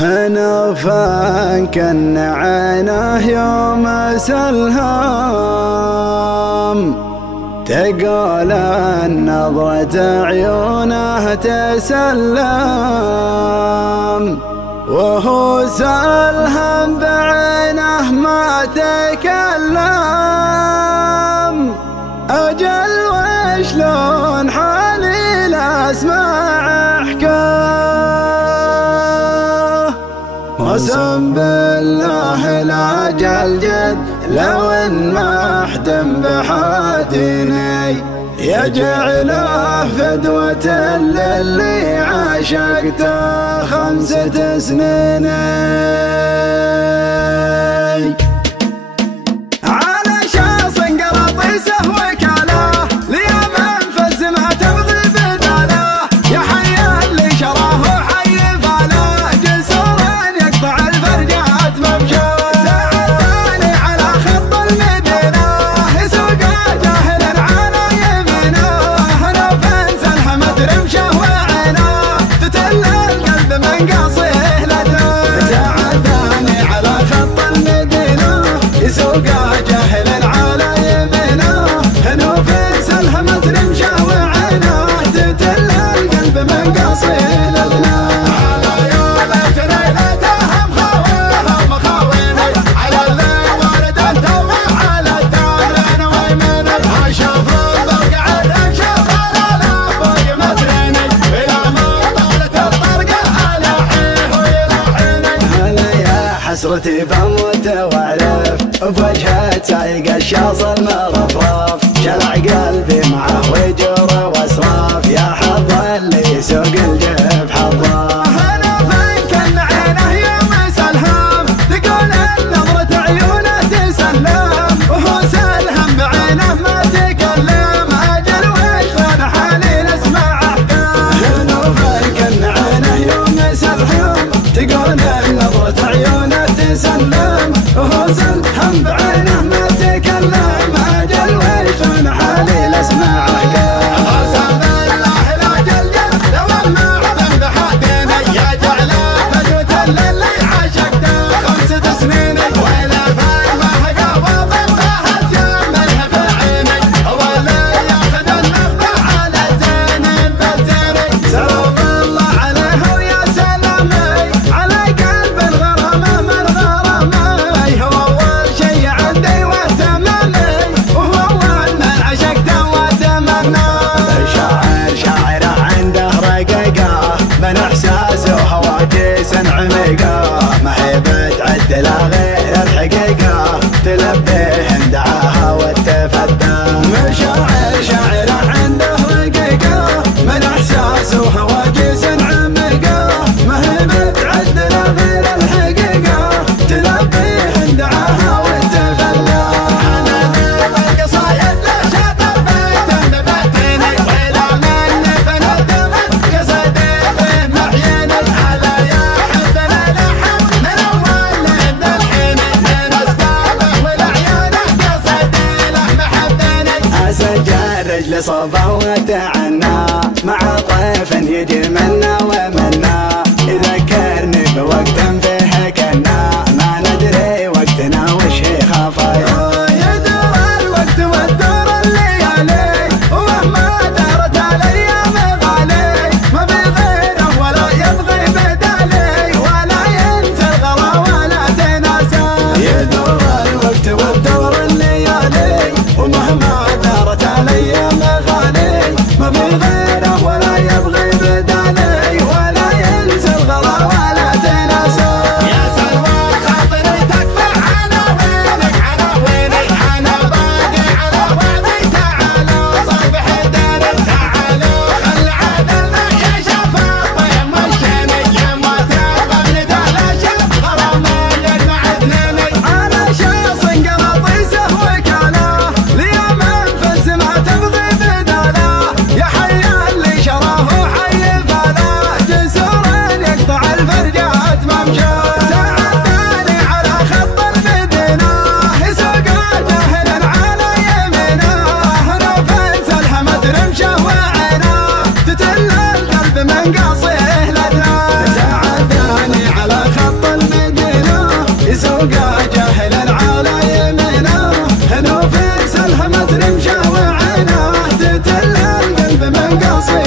هنوفا كن عينه يوم سلهام، تقول نظرة عيونه تسلم، وهو سلهم بعينه ما تكلم. أجل وشلون حالي لا اسمع حكاه، قسم بالله لا جلجد لو ان ما احتم بحاتيني، يجعله فدوة للي عاشقته 5 سنين. على شخص قراطيسه وكاله ليوم انفز ما تبغي بداله، يا حي اللي شراه وحي فاله، جسور يقطع الفرجات ممشاه. تعباني على خط المدينه يسوق جاهل على يمينه، نوفين سلحمت رمشه وعينه تتل القلب من قاصيه لدنه. تعباني على خط المدينه يسوق جاهل على يمينه، نوفين سلحمت رمشه وعينه تتل القلب من قاصيه لدنه. على يوم ليلتهم خاويهم خاويني، على الليل ورد التوه على التامرين ويميني، اشوف البرقع الانشاف على فوق متريني، الى ما طالت الطرقه على حيه ويلحيني. هلا يا حسرتي بموت واعرف بوجهه سايق الشاص المرفرف، شلع قلبي معه وجور واسراف، يا حظ اللي يسوق الجيب حظه. هنوفين كن عينه يوم سلهام، تقول نظرة عيونه تسلم، وهو سلهم بعينه ما تكلم. أجل وشلون حالي نسمع احكام. هنوفين كن عينه يوم سلهام، تقول نظرة عيونه تسلم، وهو سلهم بعينه ما تكلم. أجل وشلون حالي نسمع احكام. قسم بالله لا جلجل لو ما احتم بحاتيني، يجعله فدوة للي عاشقته 5 سنين، ويلا فالمهقى وضمها تجملها في عيني، هو اللي ياخذ النفع على زين بالزيني. سلام الله عليه ويا سلامي على قلب الغرامه من غرامي، هو اول شي عندي واهتمامي، وهو اول من عشقته واتمناه. شاعره عنده رقيقه من احساسه وهواجس عميقه، ما هي بتعدل غير الحقيقه، تلبيه دعاها وتفدى. شاعره عنده رقيقه من احساسه وهواجس عميقه، ما هي بتعدل غير الحقيقه، تلبيه دعاها وتفدى. انا القصايد لا شاطر بيته مفاتيني، ويلا مني فندمت قصدي في معيني، على يا حبنا لحن من اول لين الحين، من اسبابه والعيونه قصدي له محبيني. اسجل رجل صفه وتعنى مع طيف يجي منا ومنا، يذكرني بوقت فيه كنا ما ندري وقتنا وش هي خفايا. يدور الوقت وتدور الليالي، ومهما دارت الايام غالي، ما في غيره ولا يبغي بدالي، ولا ينسى الغلا ولا تناسى. يدور الوقت وتدور الليالي، ومهما دارت الايام غالي، ما في غيره ولا يبغي بدالي، ولا ينسى الغلا ولا تناسى. يا سلوى خاطري تكفى عناوينك عناويني، انا باقي على وعدي. تعالوا صافح داري، تعالوا خل عدلنا يا شفاطه يما الشيني، يما تبغني تلاشى غرامه يجمع اثنيني. على شخص قراطيسه وكاله ليوم انفز ما تبغي بداله، يا حي اللي شراه وحي فاله، جسور يقطع الفرجات ممشاه. تعباني على خط المدينه يسوق جاهل على يمينه، نوفين سلحمت رمشه وعينه تتل القلب من قاصيه لدنه. تعباني على تلقى جاهل العالي منه نوفي سلهمة رمشه وعينه تتل القلب من قصيده